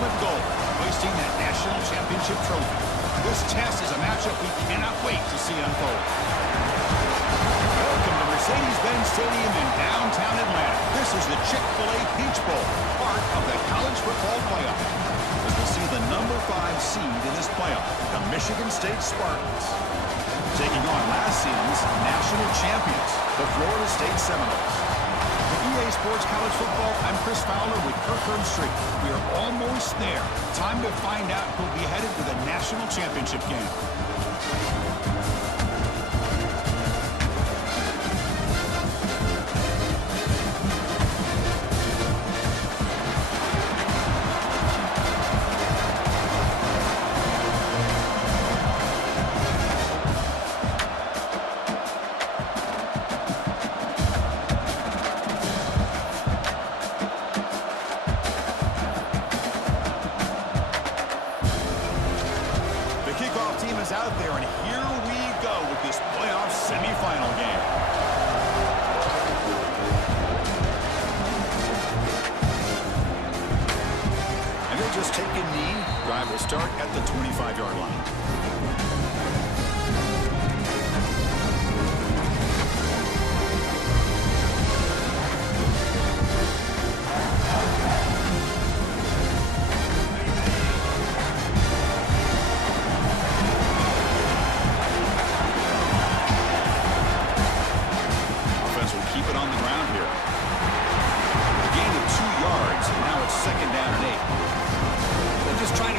ultimate goal, hoisting that national championship trophy. This test is a matchup we cannot wait to see unfold. Welcome to Mercedes-Benz Stadium in downtown Atlanta. This is the Chick-fil-A Peach Bowl, part of the college football playoff. As we'll see the number 5 seed in this playoff, the Michigan State Spartans, taking on last season's national champions, the Florida State Seminoles. For EA Sports College Football, I'm Chris Fowler with Kirk Herbstreit. We are almost there. Time to find out who'll be headed to the national championship game. Out there, and here we go with this playoff semifinal game. And they'll just take a knee. Drive will start at the 25-yard line.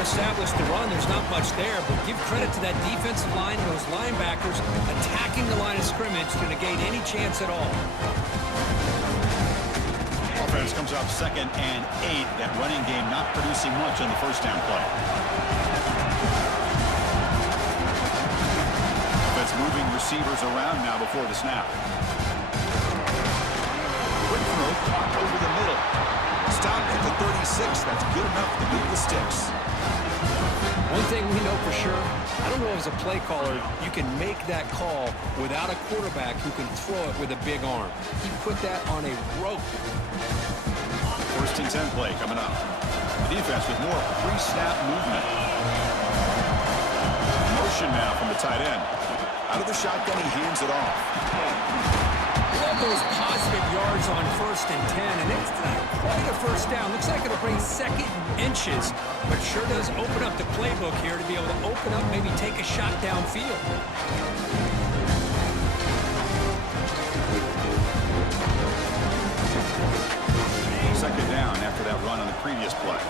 Establish the run. There's not much there, but give credit to that defensive line and those linebackers attacking the line of scrimmage to negate any chance at all. Offense comes up 2nd and 8. That running game not producing much on the first down play. Offense moving receivers around now before the snap. Quick throw caught over the middle. Stop at the 36. That's good enough to beat the sticks. One thing we know for sure, I don't know as a play caller, you can make that call without a quarterback who can throw it with a big arm. He put that on a rope. 1st and 10 play coming up. The defense with more pre-snap movement. Motion now from the tight end. Out of the shotgun, he hands it off. Love those positive yards on 1st and 10, and it's not quite a first down. Looks like it'll bring 2nd inches, but sure does open up the playbook here to be able to open up, maybe take a shot downfield. 2nd down after that run on the previous play.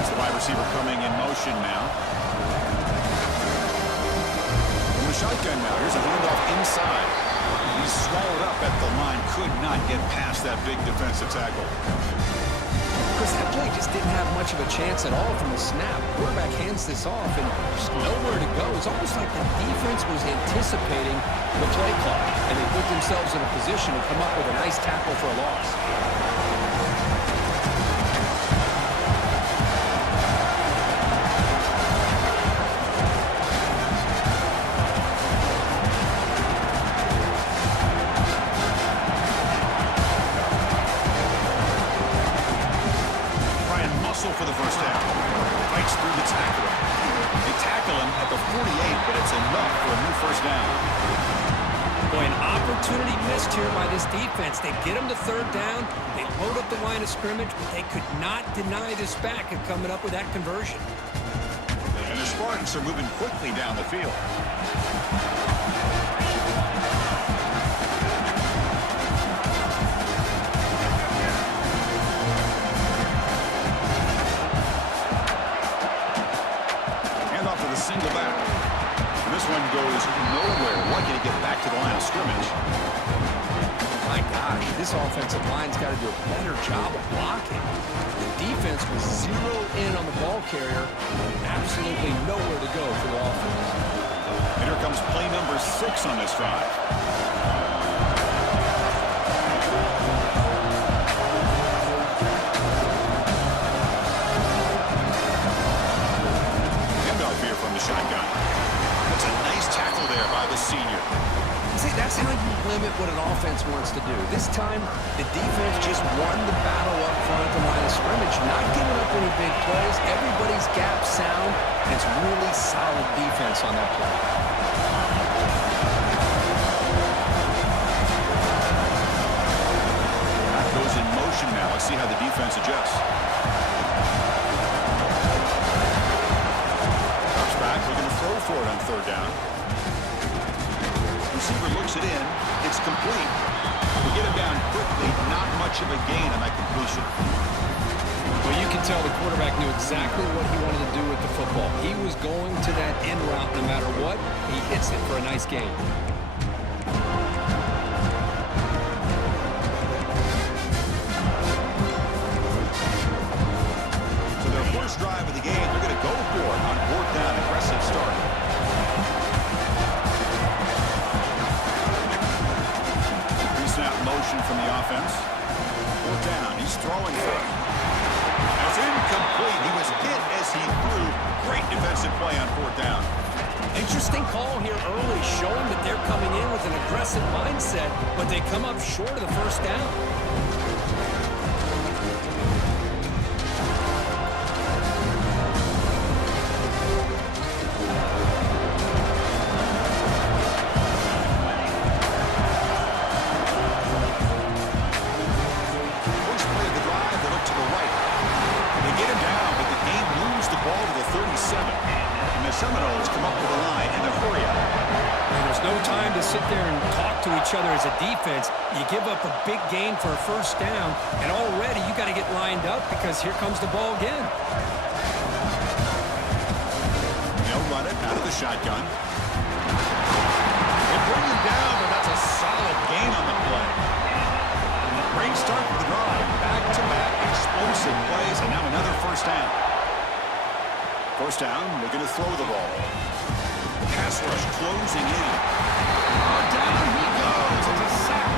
It's the wide receiver coming in motion now. Shotgun now. Here's a handoff inside. He's swallowed up at the line. Could not get past that big defensive tackle. Chris, that play just didn't have much of a chance at all from the snap. Quarterback hands this off, and there's nowhere to go. It's almost like the defense was anticipating the play clock, and they put themselves in a position to come up with a nice tackle for a loss. For the first down. Fights through the tackle. They tackle him at the 48, but it's enough for a new first down. Boy, an opportunity missed here by this defense. They get him to 3rd down. They load up the line of scrimmage, but they could not deny this back of coming up with that conversion. And the Spartans are moving quickly down the field. Single back. And this one goes nowhere. Lucky to get back to the line of scrimmage. My gosh, this offensive line's got to do a better job of blocking. The defense was 0 in on the ball carrier, and absolutely nowhere to go for the offense. And here comes play number 6 on this drive. Shotgun. That's a nice tackle there by the senior. See, that's how you limit what an offense wants to to do. This time, the defense just won the battle up front at the line of scrimmage, not giving up any big plays. Everybody's gap sound, and it's really solid defense on that play. That goes in motion now. Let's see how the defense adjusts. Drops back, looking to throw for it on third down. Receiver looks it in. It's complete. We get him down quickly. Not much of a gain on that completion. Well, you can tell the quarterback knew exactly what he wanted to do with the football. He was going to that end route no matter what. He hits it for a nice gain. So their first drive of the game, they're going to go for it on fourth down. Aggressive start. Pre-snap motion from the offense. Fourth down. He's throwing for it. That's incomplete. He was hit as he threw. Great defensive play on fourth down. Interesting call here early, showing that they're coming in with an aggressive mindset, but they come up short of the first down. First play of the drive, they look to the right. They get him down, but the game moves the ball to the 37. And the Seminoles come up to the line in a hurry up. And there's no time to sit there and talk to each other as a defense. You give up a big gain for a first down, and already you got to get lined up because here comes the ball again. They'll run it out of the shotgun. They bring him down, but that's a solid gain on the play. Great start for the drive. Back-to-back explosive plays, and now another first down. First down, looking to throw the ball. Pass rush closing in. Down he goes. It's a sack.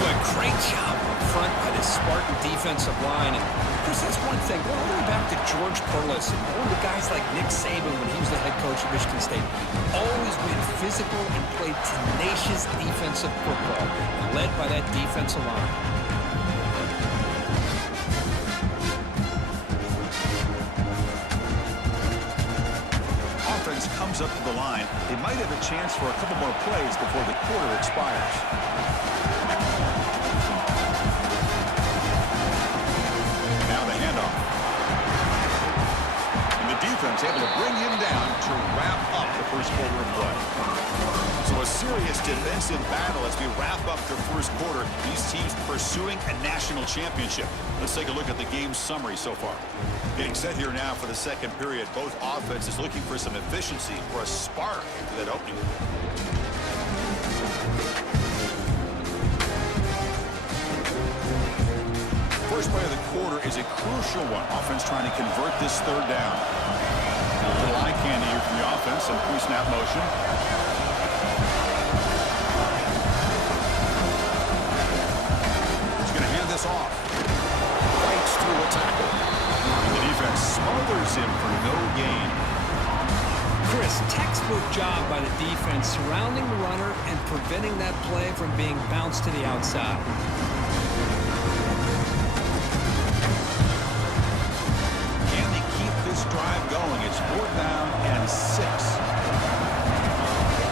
Boy, great job up front by this Spartan defensive line. And Chris, that's one thing. Going all the way back to George Perlis and all the guys like Nick Saban when he was the head coach of Michigan State, always been physical and played tenacious defensive football, led by that defensive line. Offense comes up to the line. They might have a chance for a couple more plays before the quarter expires. Now the handoff. And the defense able to bring him down to wrap up the first quarter of play. So a serious defensive battle as we wrap up the first quarter. These teams pursuing a national championship. Let's take a look at the game summary so far. Getting set here now for the second period. Both offenses looking for some efficiency, for a spark into that opening. First play of the quarter is a crucial one. Offense trying to convert this third down. A little eye candy here from the offense. Some pre-snap motion. He's going to hand this off. Fights through a tackle. And the defense smothers him for no gain. Chris, textbook job by the defense surrounding the runner and preventing that play from being bounced to the outside. Can they keep this drive going? It's fourth down and 6.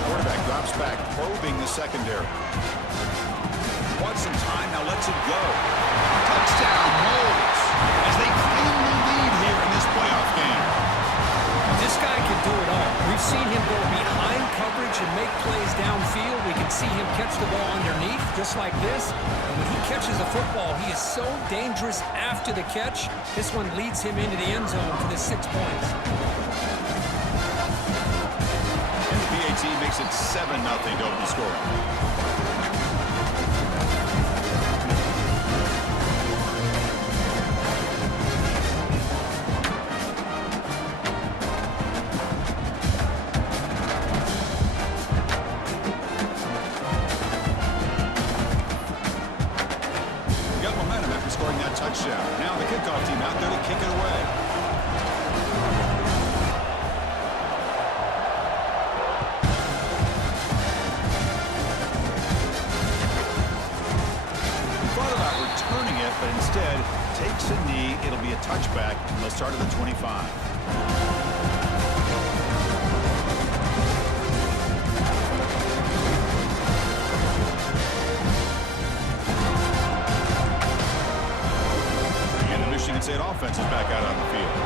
Quarterback drops back, probing the secondary. Wants some time, now lets it go. Touchdown, Moles, as they claim the lead here in this playoff game. This guy can do it all. We've seen him go behind coverage and make plays downfield. We can see him catch the ball underneath, just like this. And when he catches a football, he is so dangerous after the catch. This one leads him into the end zone for the 6 points. And the PAT makes it 7-0 to open scoring. Touchdown. Now the kickoff team out there to kick it away. but instead takes a knee. It'll be a touchback, and they'll start at the 25. Michigan State offense is back out on the field.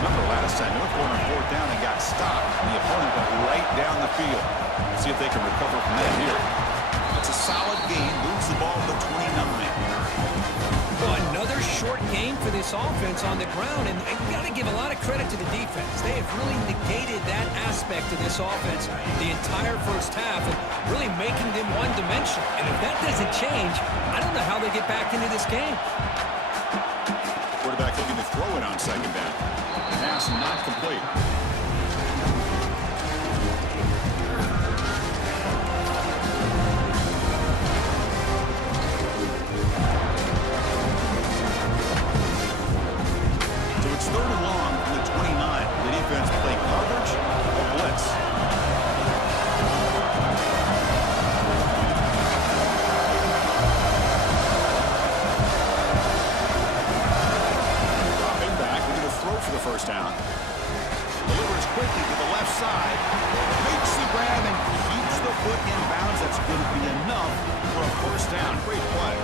Remember last time, North Point on 4th down and got stopped, and the opponent went right down the field. Let's see if they can recover from that here. It's a solid game, moves the ball to the 29. Well, another short game for this offense on the ground, and you got to give a lot of credit to the defense. They have really negated that aspect of this offense the entire first half, and really making them one-dimensional. And if that doesn't change, I don't know how they get back into this game. Quarterback looking to throw it on 2nd down. Pass not complete. So it's 3rd and long from the 29. The defense play coverage or blitz. For the 1st down. Delivers quickly to the left side. Makes the grab and keeps the foot in bounds. That's going to be enough for a 1st down. Great play.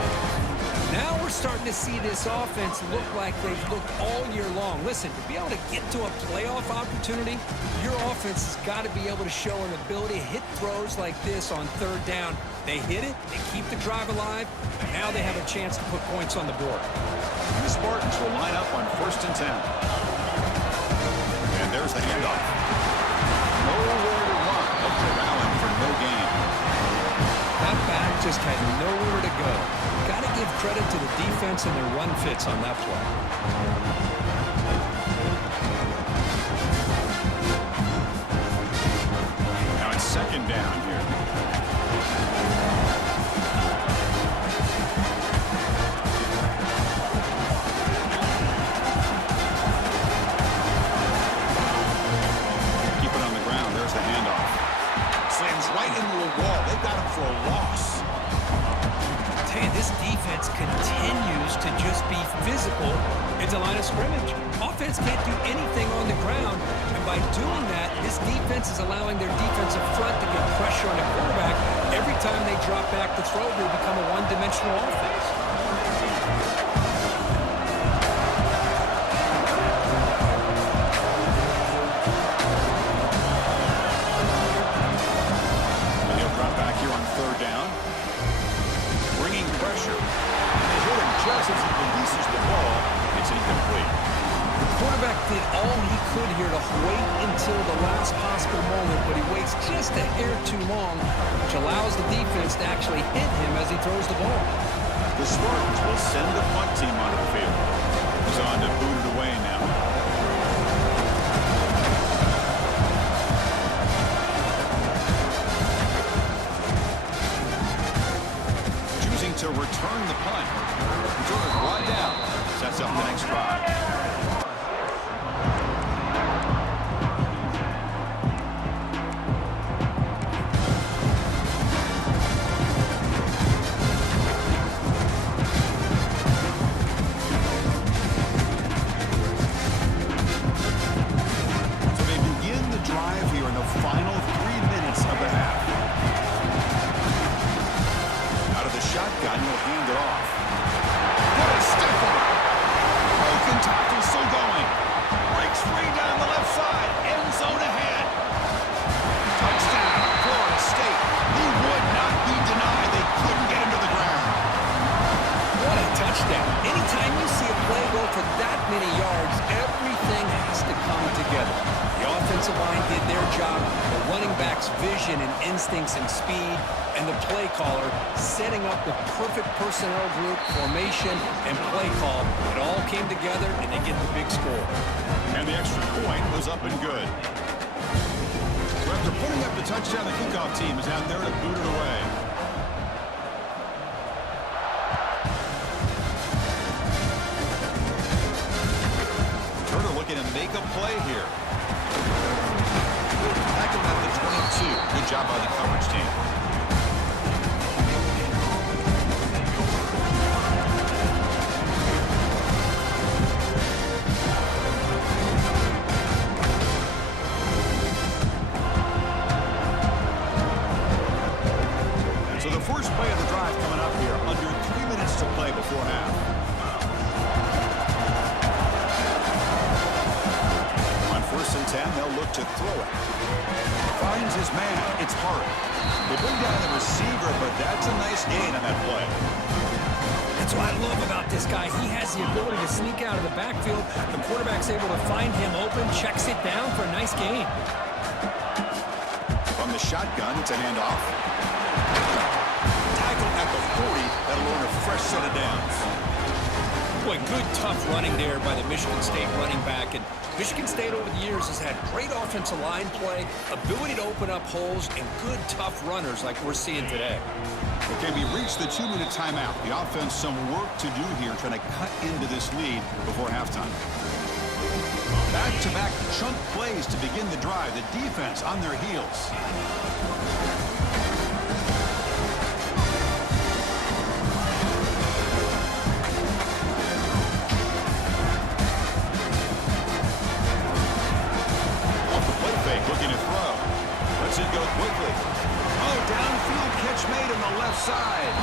Now we're starting to see this offense look like they've looked all year long. Listen, to be able to get to a playoff opportunity, your offense has got to be able to show an ability to hit throws like this on 3rd down. They hit it, they keep the drive alive, and now they have a chance to put points on the board. The Spartans will line up on 1st and 10. And there's the handoff. Nowhere to run, but corralling for no gain. That back just had nowhere to go. Got to give credit to the defense and their run fits on that play. Now it's 2nd down here. Right into a wall. They've got him for a loss. I tell you, this defense continues to just be physical at the line of scrimmage. Offense can't do anything on the ground, and by doing that, this defense is allowing their defensive front to get pressure on the quarterback. Every time they drop back to throw, they become a one-dimensional offense. As he releases the ball, it's incomplete. The quarterback did all he could here to wait until the last possible moment, but he waits just a hair too long, which allows the defense to actually hit him as he throws the ball. The Spartans will send the punt team onto the field. He's on to boot it away now. Choosing to return the punt. Return brought down. Sets up the next drive. Final 3 minutes of the half. Out of the shotgun, he'll hand it off. What a stiffle! Broken tackle still going. Breaks free down the left side. End zone ahead. Touchdown, Florida State. He would not be denied. They couldn't get him to the ground. What a touchdown. Anytime you see a play go for that many yards, everything has to come together. The offensive line did their job, the running back's vision and instincts and speed, and the play caller setting up the perfect personnel group, formation, and play call. It all came together, and they get the big score. And the extra point was up and good. So after putting up the touchdown, the kickoff team is out there to boot it away. Turner looking to make a play here. Back him at the 22. Good job by the coverage team. play before half. On 1st and 10, they'll look to throw it. Finds his man. It's Hart. They bring down the receiver, but that's a nice gain on that play. That's what I love about this guy. He has the ability to sneak out of the backfield. The quarterback's able to find him open, checks it down for a nice gain. From the shotgun, it's a handoff. Tackle at the 40. That'll earn a fresh set of downs. Boy, good tough running there by the Michigan State running back. And Michigan State over the years has had great offensive line play, ability to open up holes, and good tough runners like we're seeing today. Okay, we reached the 2-minute timeout. The offense some work to do here, trying to cut into this lead before halftime. Back-to-back chunk plays to begin the drive. The defense on their heels. Off the play fake, looking to throw. Lets it go quickly. Oh, downfield catch made on the left side.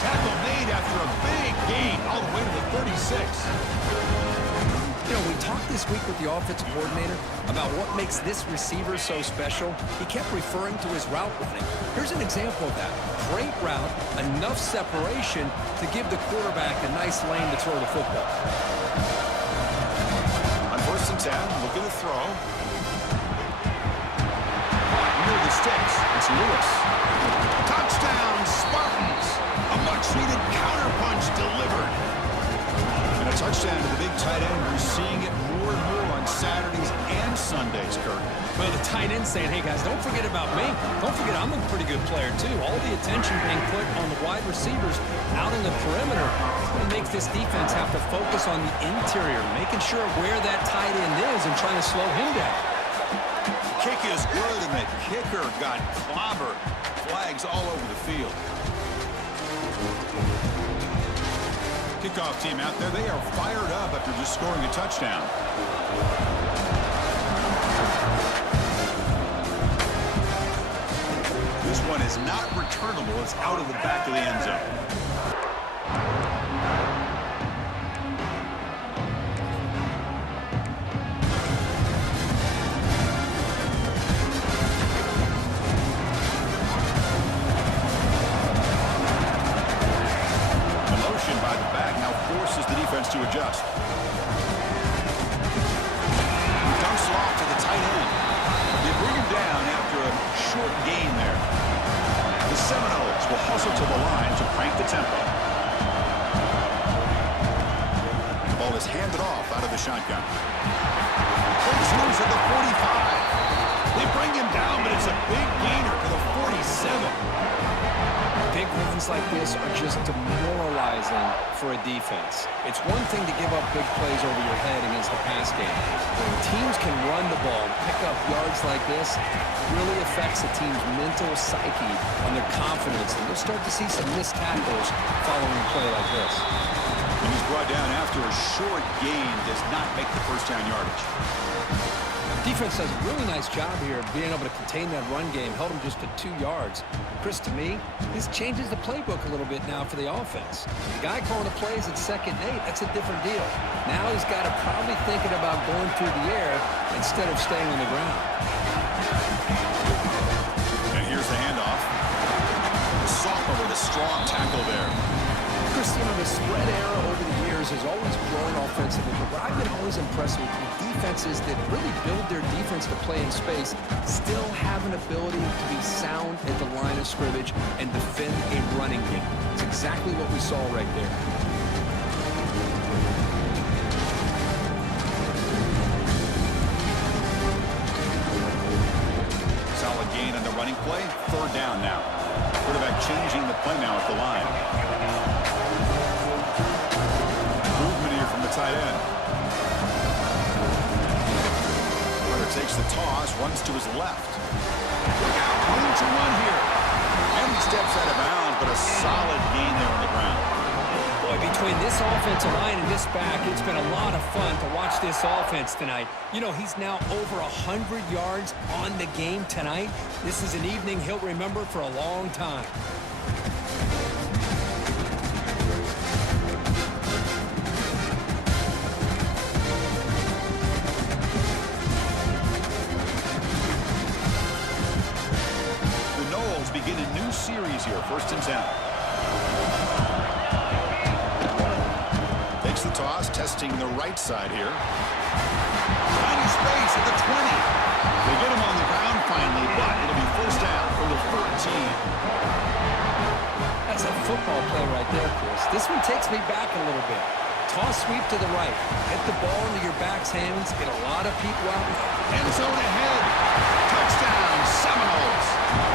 Tackle made after a big gain all the way to the 36. You know, we talked this week with the offensive coordinator about what makes this receiver so special. He kept referring to his route running. Here's an example of that. Great route, enough separation to give the quarterback a nice lane to throw the football. On 1st and 10, looking to throw. Near the sticks, it's Lewis. Touchdown, Spartans! A much-needed counterpunch delivered. And a touchdown to the big tight end. We're seeing it more and more on Saturdays and Sundays, Kirk. Well, the tight end saying, hey, guys, don't forget about me. Don't forget I'm a pretty good player, too. All the attention being put on the wide receivers out on the perimeter. It makes this defense have to focus on the interior, making sure where that tight end is and trying to slow him down. Kick is good, and the kicker got clobbered. Flags all over the field. Kickoff team out there, they are fired up after just scoring a touchdown. This one is not returnable. It's out of the back of the end zone. To adjust. He dumps it off to the tight end. They bring him down after a short gain there. The Seminoles will hustle to the line to crank the tempo. The ball is handed off out of the shotgun. Breaks loose at the 45. They bring him down, but it's a big gainer to the 47. Big runs like this are just demoralizing for a defense. It's one thing to give up big plays over your head against the pass game. When teams can run the ball and pick up yards like this, it really affects the team's mental psyche and their confidence. And you'll start to see some missed tackles following a play like this. And he's brought down after a short gain, does not make the first down yardage. Defense does a really nice job here of being able to contain that run game, held him just to 2 yards. Chris, to me, this changes the playbook a little bit now for the offense. The guy calling the plays at 2nd and 8, that's a different deal. Now he's got to probably thinking about going through the air instead of staying on the ground. And here's the handoff. Sophomore with a strong tackle there. Chris, you know, the spread era over the years has always grown offensively, but what I've been always impressed with defenses that really build their defense to play in space still have an ability to be sound at the line of scrimmage and defend a running game. It's exactly what we saw right there. Solid gain on the running play. 3rd down now. Quarterback changing the play now at the line. Movement here from the tight end. Runner takes the toss, runs to his left. Look out, room to run here. And he steps out of bounds, but a solid gain there on the ground. Boy, between this offensive line and this back, it's been a lot of fun to watch this offense tonight. You know, he's now over 100 yards on the game tonight. This is an evening he'll remember for a long time. begin a new series here, 1st and 10. Takes the toss, testing the right side here. Finding space at the 20. They get him on the ground finally, but it'll be 1st down from the 14. That's a football play right there, Chris. This one takes me back a little bit. Toss sweep to the right. Get the ball into your back's hands. Get a lot of people out. End zone ahead. Touchdown, Seminoles.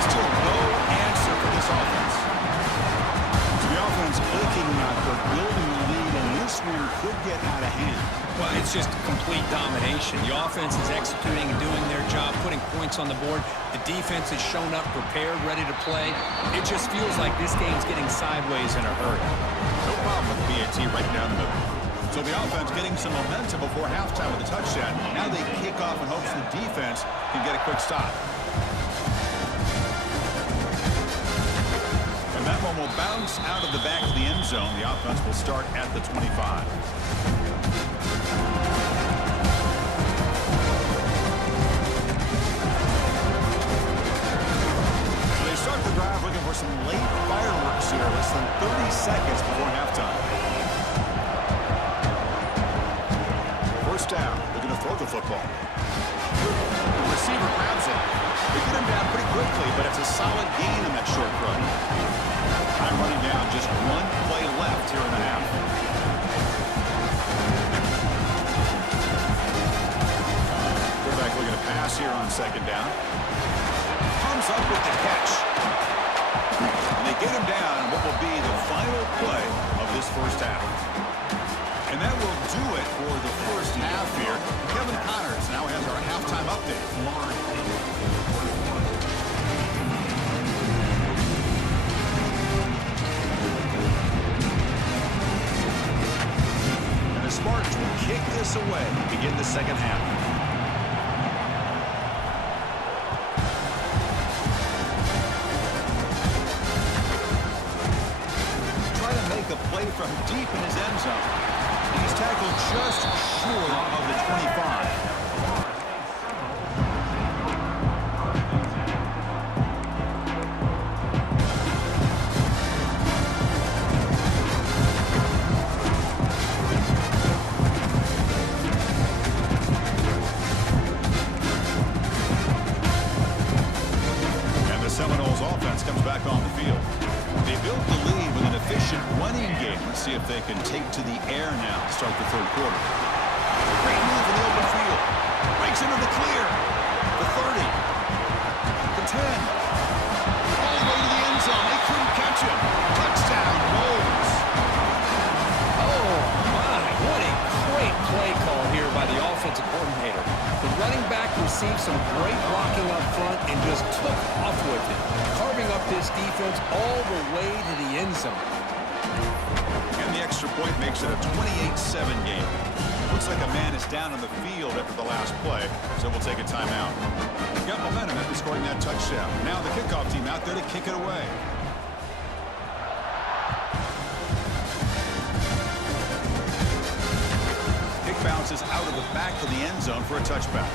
Still no answer for this offense. So the offense clicking for building the lead, and this one could get out of hand. Well, it's just complete domination. The offense is executing and doing their job, putting points on the board. The defense has shown up, prepared, ready to play. It just feels like this game's getting sideways in a hurry. No problem with BAT right down the middle. So the offense getting some momentum before halftime with a touchdown. Now they kick off in hopes the defense can get a quick stop. And that one will bounce out of the back of the end zone. The offense will start at the 25. So they start the drive looking for some late fireworks here. Less than 30 seconds before halftime. 1st down. They're going to throw the football. The receiver grabs it. They get him down pretty quickly, but it's a solid gain in that short run. Time running down, just one play left here in the half. Quarterback looking to pass here on 2nd down. Comes up with the catch. And they get him down on what will be the final play of this 1st half. And that will do it for the 1st half here. Kevin Connors now has our halftime update. And the Spartans will kick this away to begin the 2nd half. Trying to make a play from deep in his end zone. He's tackled just short of the 25. And the Seminoles offense comes back on the field. They built the lead with an efficient running game. Let's see if they can take to the air now to start the 3rd quarter. Great move in the open field. Breaks into the clear. The 30. The 10. All the way to the end zone. They couldn't catch him. Touchdown, Noles. Oh, my. What a great play call here by the offensive coordinator. The running back received some great blocking up front and just took off with it, carving up this defense all the way to the end zone. And the extra point makes it a 28-7 game. Looks like a man is down on the field after the last play, so we'll take a timeout. Got momentum after scoring that touchdown. Now the kickoff team out there to kick it away. Kick bounces out of the back of the end zone for a touchback.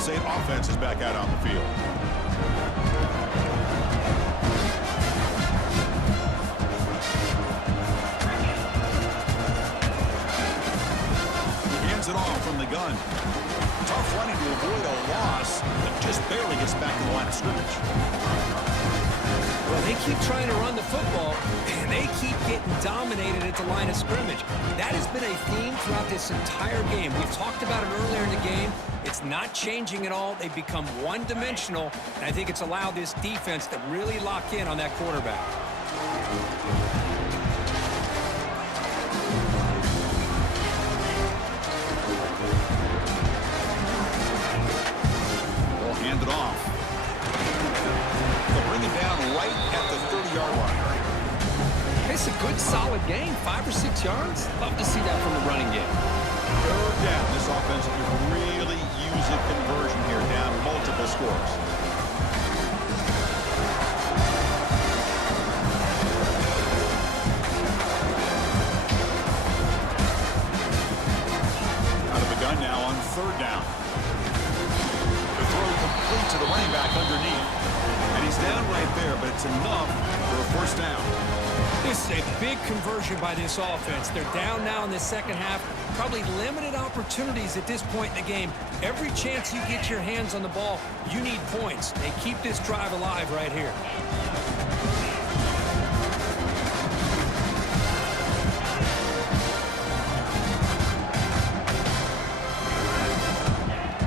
State offense is back out on the field. He hands it off from the gun. Tough running to avoid a loss, but just barely gets back to the line of scrimmage. Well, they keep trying to run the football, and they keep getting dominated at the line of scrimmage. That has been a theme throughout this entire game. We've talked about it earlier in the game. It's not changing at all. They've become one-dimensional, and I think it's allowed this defense to really lock in on that quarterback. Ball handed off. They'll bring it down right at the 30-yard line. It's a good, solid game. 5 or 6 yards. Love to see that from the running game. 3rd down. This offense could really use a conversion here, down multiple scores. right there, but it's enough for a first down. This is a big conversion by this offense. They're down now in the second half. Probably limited opportunities at this point in the game. Every chance you get your hands on the ball, you need points. They keep this drive alive right here.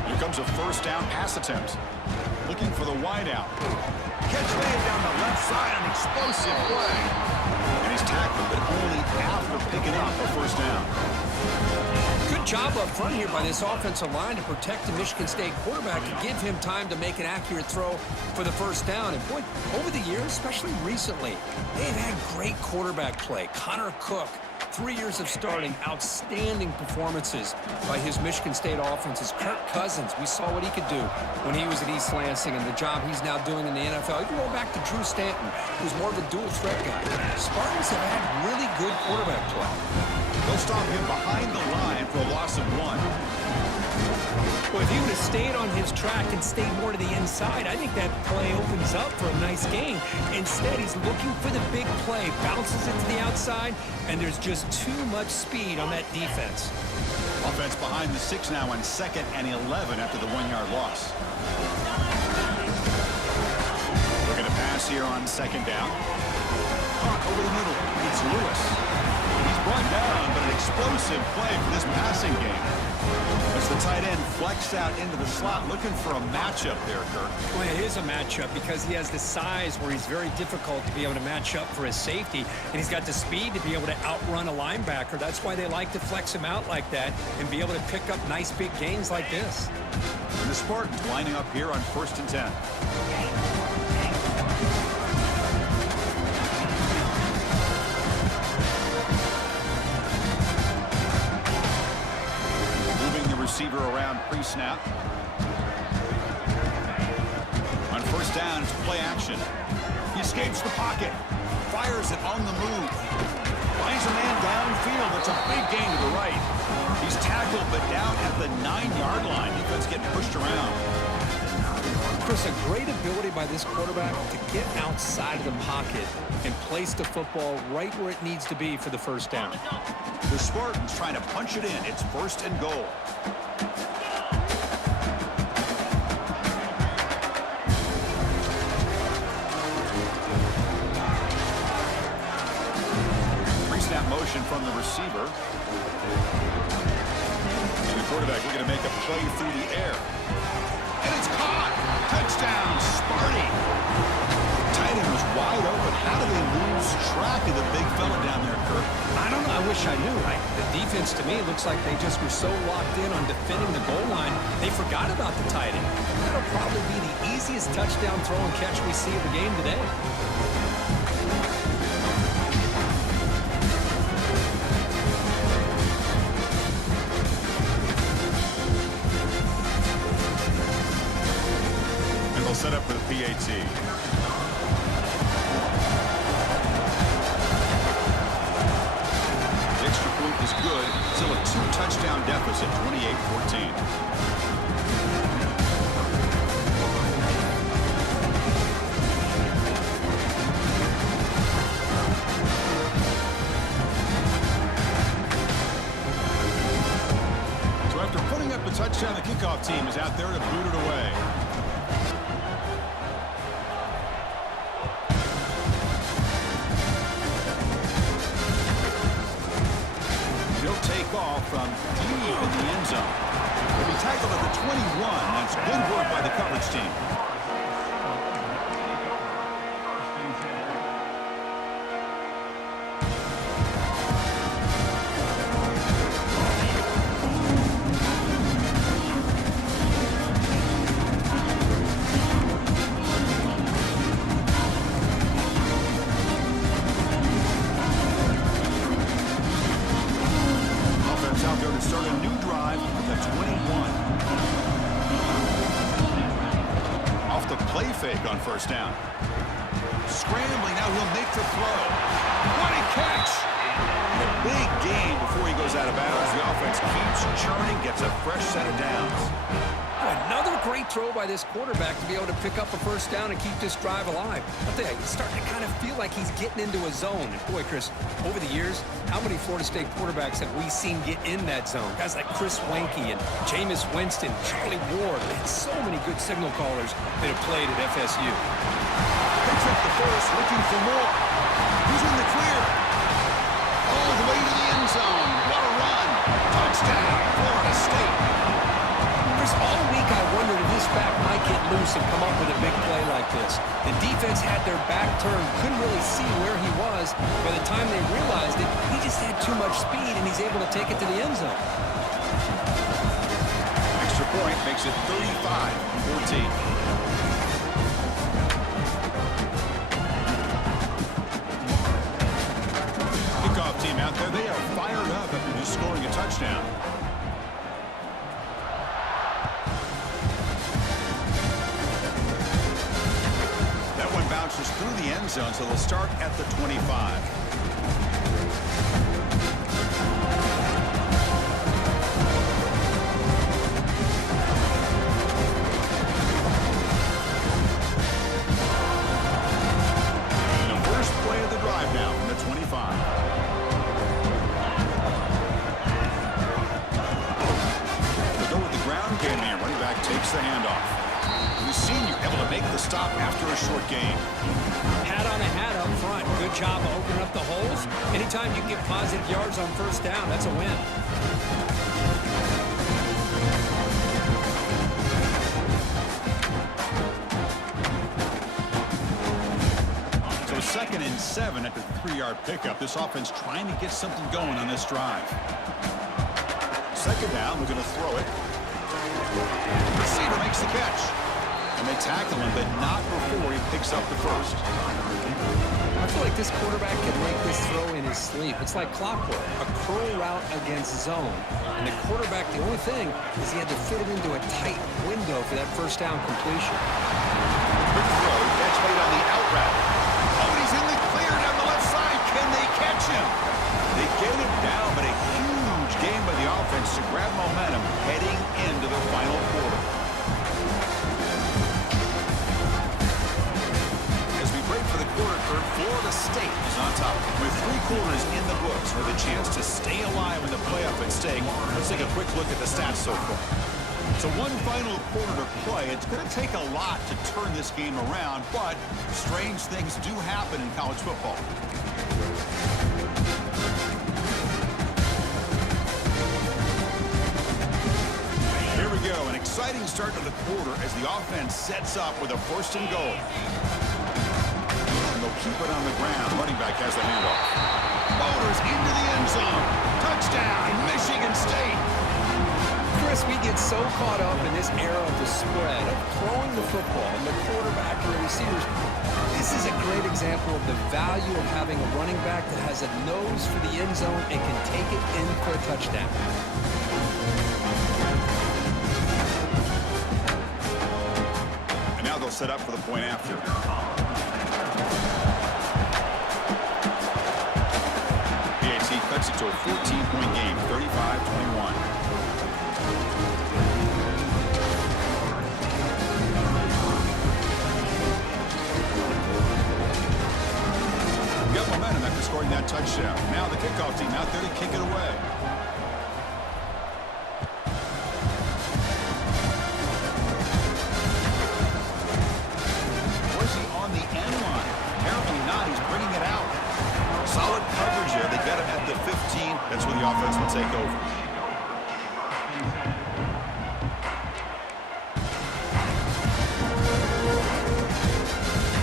Here comes a first down pass attempt. Looking for the wideout. Catch made down the left side, an explosive play. And he's tackled, but only after picking up a first down. Good job up front here by this offensive line to protect the Michigan State quarterback and give him time to make an accurate throw for the first down. And boy, over the years, especially recently, they've had great quarterback play. Connor Cook, 3 years of starting, outstanding performances by his Michigan State offenses. Kirk Cousins, we saw what he could do when he was at East Lansing and the job he's now doing in the NFL. You can go back to Drew Stanton, who's more of a dual threat guy. Spartans have had really good quarterback play. They'll stop him behind the line for a loss of 1. Well, if he would have stayed on his track and stayed more to the inside, I think that play opens up for a nice game. Instead, he's looking for the big play, bounces it to the outside, and there's just too much speed on that defense. Offense behind the 6 now on 2nd and 11 after the 1-yard loss. Looking to pass here on 2nd down. Caught over the middle. It's Lewis. He's brought down, but an explosive play for this passing game. As the tight end flexed out into the slot, looking for a matchup there, Kirk. Well, it is a matchup because he has the size where he's very difficult to be able to match up for his safety, and he's got the speed to be able to outrun a linebacker. That's why they like to flex him out like that and be able to pick up nice big gains like this. And the Spartans lining up here on 1st and 10. Receiver around pre-snap. On 1st down, it's play action. He escapes the pocket. Fires it on the move. Finds a man downfield. It's a big gain to the right. He's tackled, but down at the 9-yard line. Defense getting pushed around. Chris, a great ability by this quarterback to get outside of the pocket and place the football right where it needs to be for the first down. The Spartans trying to punch it in. It's 1st and goal. Pre-snap motion from the receiver. And the quarterback looking to make a play through the air. And it's caught! Touchdown, Sparty! Tight end was wide open. How do they lose track of the big fella down there, Kirk? I don't know. I wish I knew. The defense, to me, looks like they just were so locked in on defending the goal line, they forgot about the tight end. That'll probably be the easiest touchdown throw and catch we see of the game today. And they'll set up for the PAT. Is good. Still a 2-touchdown deficit, 28-14. So after putting up a touchdown, the kickoff team is out there to boot it away. Take off from deep in the end zone. He'll be tackled at the 21. That's good work by the coverage team. Start a new drive at the 21. Off the play fake on 1st down. Scrambling, now he'll make the throw. What a catch! A big gain before he goes out of bounds. The offense keeps churning, gets a fresh set of downs. Another great throw by this quarterback to be able to pick up a first down and keep this drive alive. I'll tell you, he's starting to kind of feel like he's getting into a zone. And boy, Chris, over the years, how many Florida State quarterbacks have we seen get in that zone? Guys like Chris Wenke and Jameis Winston, Charlie Ward. Man, so many good signal callers that have played at FSU. Picks up the first, looking for more. He's in the clear. All the way to the end zone. What a run. Touchdown, Florida State. Chris, all week I wondered if this back might get loose and come up with a big play like this. The defense had their back turned, couldn't really see where he was. By the time they realized it, he just had too much speed, and he's able to take it to the end zone. Extra point makes it 35-14. Kickoff team out there, they are fired up after just scoring a touchdown. Bounces through the end zone, so they'll start at the 25. The first play of the drive now from the 25. The go with the ground game here. Running back takes the handoff. The senior able to make the stop after a short gain. Hat on a hat up front. Good job of opening up the holes. Anytime you get positive yards on first down, that's a win. So 2nd and 7 after the 3-yard pickup. This offense trying to get something going on this drive. 2nd down, we're going to throw it. Receiver makes the catch. And they tackle him, but not before he picks up the first. I feel like this quarterback can make this throw in his sleep. It's like clockwork, a curl route against zone. And the quarterback, the only thing is he had to fit it into a tight window for that first down completion. Quick throw, catch made on the out route. Oh, and he's in the clear down the left side. Can they catch him? They get him down, but a huge game by the offense to grab momentum heading into the final quarter. For the quarter curve, Florida State is on top. With 3 quarters in the books with a chance to stay alive in the playoff at stake, let's take a quick look at the stats so far. So one final quarter to play. It's going to take a lot to turn this game around, but strange things do happen in college football. Here we go, an exciting start to the quarter as the offense sets up with a 1st and goal. They'll keep it on the ground. Running back has the handoff. Motors into the end zone. Touchdown, Michigan State. Chris, we get so caught up in this era of the spread, of throwing the football, and the quarterback and the receivers. This is a great example of the value of having a running back that has a nose for the end zone and can take it in for a touchdown. And now they'll set up for the point after. Cuts it to a 14-point game, 35-21. Got momentum after scoring that touchdown. Now the kickoff team out there to kick it away. Was he on the end line? Apparently not. He's bringing it out. Solid coverage there. They got him at the 15. That's where the offense will take over.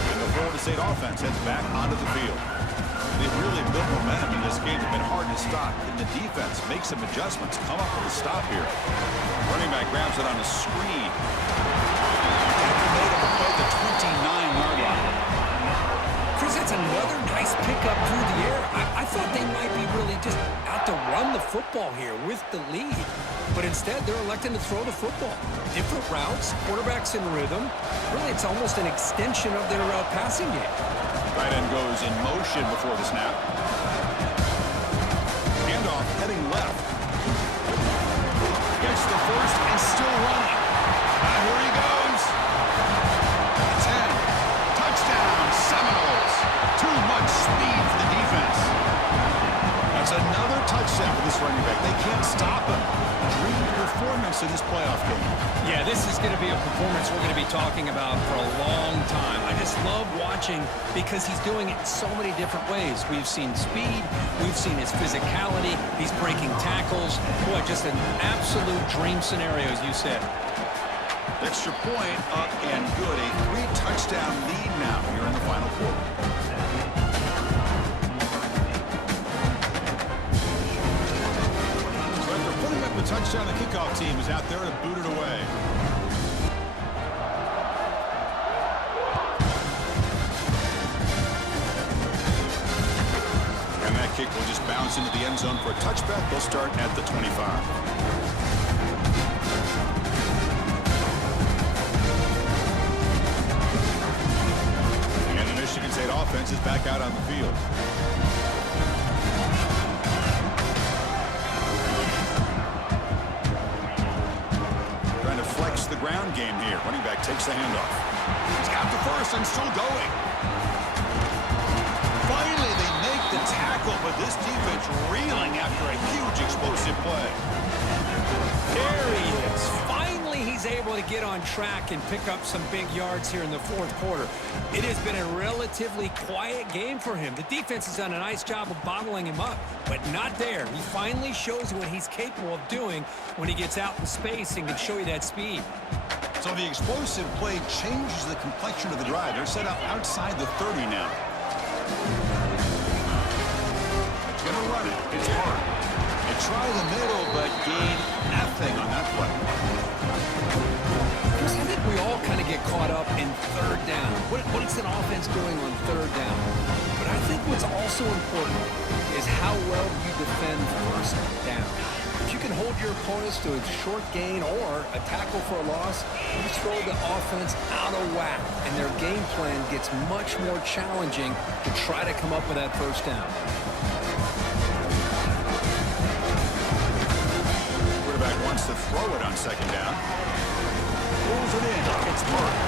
And the Florida State offense heads back onto the field. They've really built momentum in this game. It's been hard to stop. And the defense makes some adjustments. Come up with a stop here. Running back grabs it on a screen. Tackle made him above the 29-yard line. Chris, that's another nice pickup through the air. I thought they might be really just out to run the football here with the lead. But instead, they're electing to throw the football. Different routes, quarterbacks in rhythm. Really, it's almost an extension of their passing game. Tight end goes in motion before the snap. Handoff heading left. Gets the first and still running. Here he goes. is going to be a performance we're going to be talking about for a long time. I just love watching because he's doing it in so many different ways. We've seen speed. We've seen his physicality. He's breaking tackles. Boy, just an absolute dream scenario, as you said. Extra point up and good. A 3-touchdown lead now here in the final quarter. So after putting up the touchdown, the kickoff team is out there to boot it away. And that kick will just bounce into the end zone for a touchback. They'll start at the 25. Michigan State offense is back out on the field. Trying to flex the ground game here. Running back takes the handoff. He's got the first and still going. Finally, they make the tackle, but this defense reeling after a huge explosive play. There he is. Finally, he's able to get on track and pick up some big yards here in the fourth quarter. It has been a relatively quiet game for him. The defense has done a nice job of bottling him up, but not there. He finally shows what he's capable of doing when he gets out in space and can show you that speed. So the explosive play changes the complexion of the drive. They're set up outside the 30 now. Gonna run it. It's hard. They try the middle, but gain nothing on that play. Chris, I think we all kind of get caught up in third down. What's an offense doing on third down? But I think what's also important is how well you defend first down. If you can hold your opponents to a short gain or a tackle for a loss, you throw the offense out of whack, and their game plan gets much more challenging to try to come up with that first down. Quarterback wants to throw it on second down. Pulls it in. It's marked.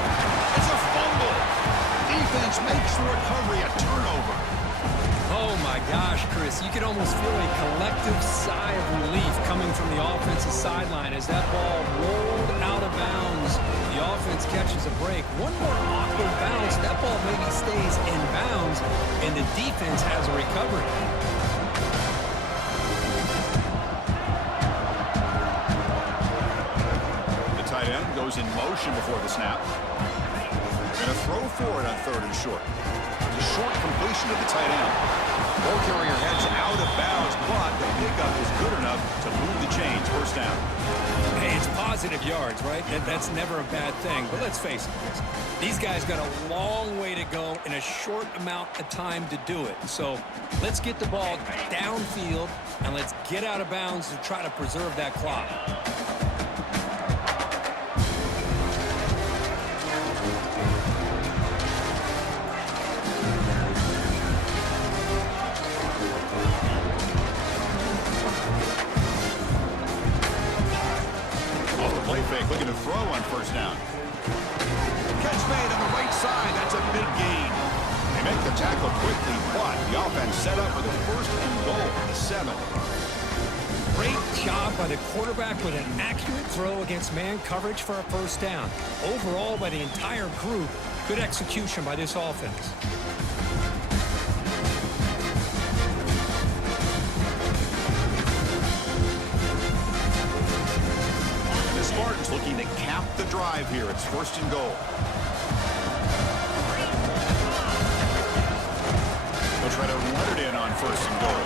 It's a fumble. Defense makes the recovery a turnover. Oh, my gosh, Chris. You can almost feel a collective sigh of relief coming from the offensive sideline as that ball rolled out of bounds. The offense catches a break. One more awkward bounce. That ball maybe stays in bounds, and the defense has a recovery. The tight end goes in motion before the snap. Going to throw for it on third and short. A short completion to the tight end. Ball carrier heads out of bounds, but the pickup is good enough to move the chains. First down. Hey, it's positive yards, right? That's never a bad thing. But let's face it, these guys got a long way to go in a short amount of time to do it. So let's get the ball downfield, and let's get out of bounds to try to preserve that clock. Looking to throw on first down. Catch made on the right side. That's a big gain. They make the tackle quickly, but the offense set up with a first and goal at the 7. Great job by the quarterback with an accurate throw against man coverage for a first down. Overall, by the entire group, good execution by this offense. Spartans looking to cap the drive here. It's first and goal. They'll try to run it in on first and goal.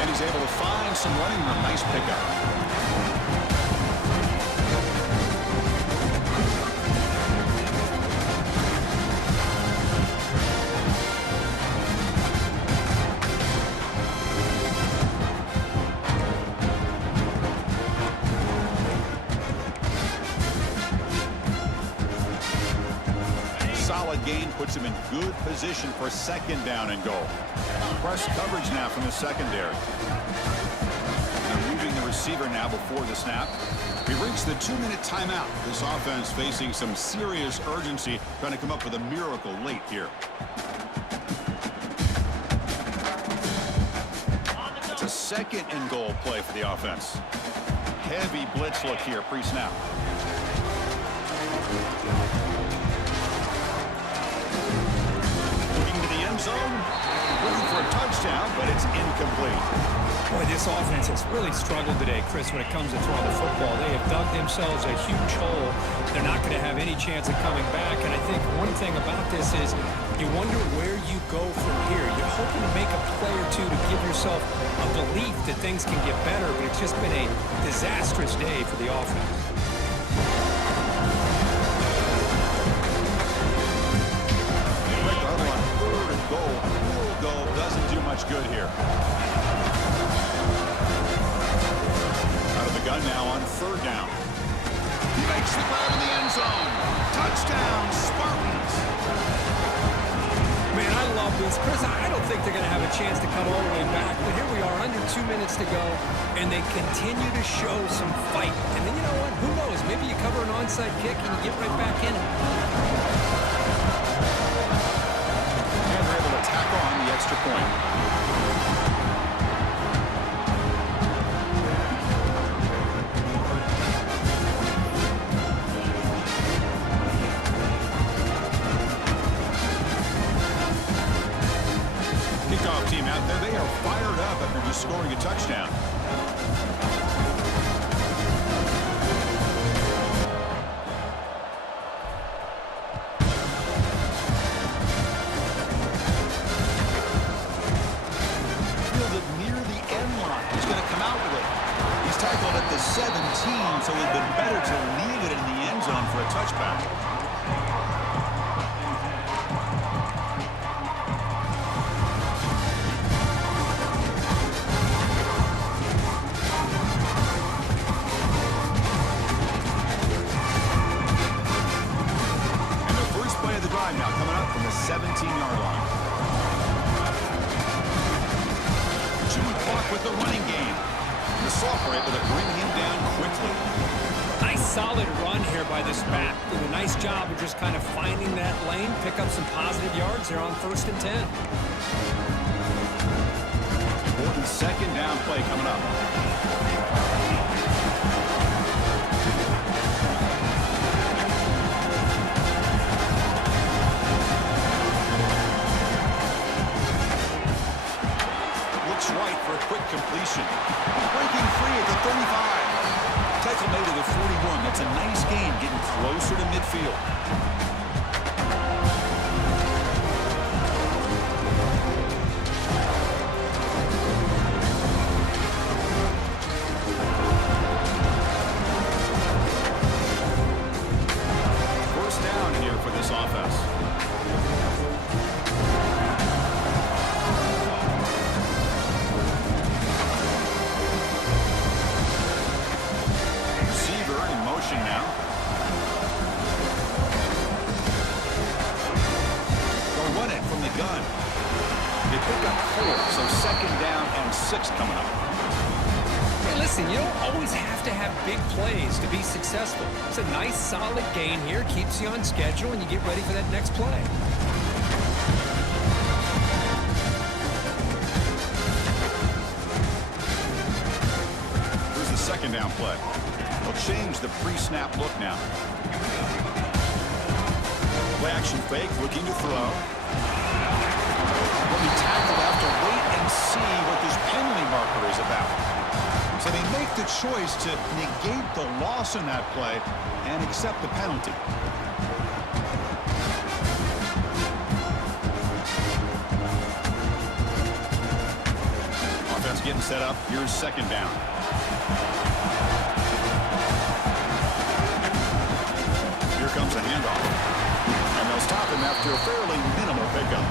And he's able to find some running room. Nice pickup. Solid gain puts him in good position for second down and goal. Press coverage now from the secondary. They're moving the receiver now before the snap. We've reached the 2-minute timeout. This offense facing some serious urgency, trying to come up with a miracle late here. That's a second and goal play for the offense. Heavy blitz look here pre-snap. Looking to the end zone. Looking for a touchdown, but it's incomplete. Boy, this offense has really struggled today, Chris, when it comes to throwing the football. They have dug themselves a huge hole. They're not going to have any chance of coming back. And I think one thing about this is you wonder where you go from here. You're hoping to make a play or two to give yourself a belief that things can get better, but it's just been a disastrous day for the offense. Goal doesn't do much good here. Out of the gun now on third down. He makes the grab in the end zone. Touchdown, Spartans. Man, I love this. Chris, I don't think they're going to have a chance to come all the way back, but here we are, under 2 minutes to go, and they continue to show some fight. And then, you know what? Who knows? Maybe you cover an onside kick and you get right back in it. Tackle on the extra point. Kickoff team out there. They are fired up after just scoring a touchdown. Tackled at the 17, so it would have been better to leave it in the end zone for a touchback. And the first play of the drive now coming up from the 17-yard line. Chewing clock with the running game. The Sophomore able to bring him down quickly. Nice solid run here by this back. Did a nice job of just kind of finding that lane, pick up some positive yards there on 1st and 10. Important second down play coming up. Right for a quick completion. Breaking free at the 35. Tackle made at the 41. That's a nice gain, getting closer to midfield. First down here for this offense. Now. They'll run it from the gun. They pick up 4, so second down and 6 coming up. Hey, listen, you don't always have to have big plays to be successful. It's a nice, solid gain here, keeps you on schedule, and you get ready for that next play. Here's the second down play. They'll change the pre-snap look now. Play action fake, looking to throw. Will be tackled after wait and see what this penalty marker is about. So they make the choice to negate the loss in that play and accept the penalty. Offense getting set up. Here's second down. Comes a handoff. And they'll stop him after a fairly minimal pickup.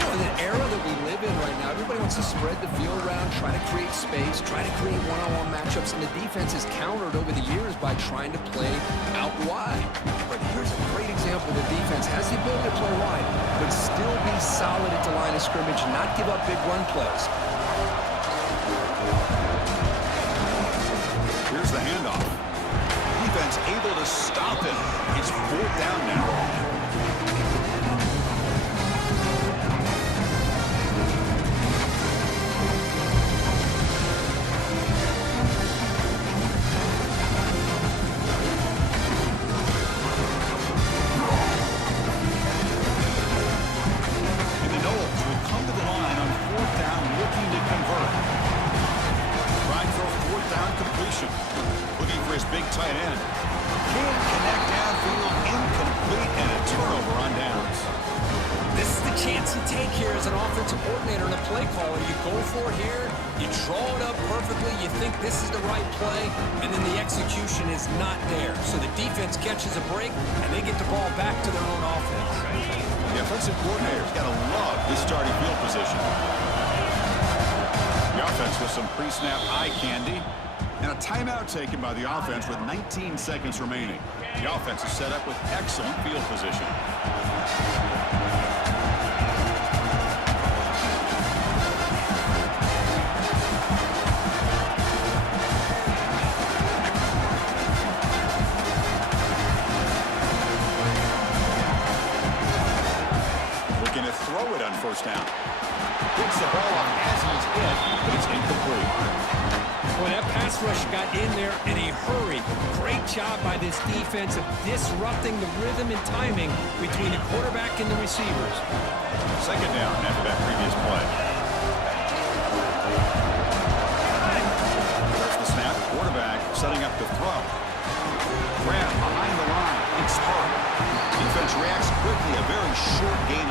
You know, in the era that we live in right now, everybody wants to spread the field around, try to create space, try to create one-on-one matchups, and the defense is countered over the years by trying to play out wide. But here's a great example. The defense has the ability to play wide, but still be solid at the line of scrimmage, not give up big run plays. Here's the handoff. Defense able to stop him. It's 4th down now. chance you take here as an offensive coordinator and a play caller. You go for it here, you draw it up perfectly, you think this is the right play, and then the execution is not there. So the defense catches a break, and they get the ball back to their own offense. The offensive coordinator's got to love this starting field position. The offense with some pre-snap eye candy, and a timeout taken by the offense with 19 seconds remaining. The offense is set up with excellent field position. Looking to throw it on first down. Gets the ball off as he's hit, but it's incomplete. Well, that pass rush got in there in a hurry. Great job by this defense of disrupting the rhythm and timing between the quarterback and the receivers. Second down after that previous play. There's the snap. Quarterback setting up the throw. Grab behind the line. It's hard. Defense reacts quickly. A very short gain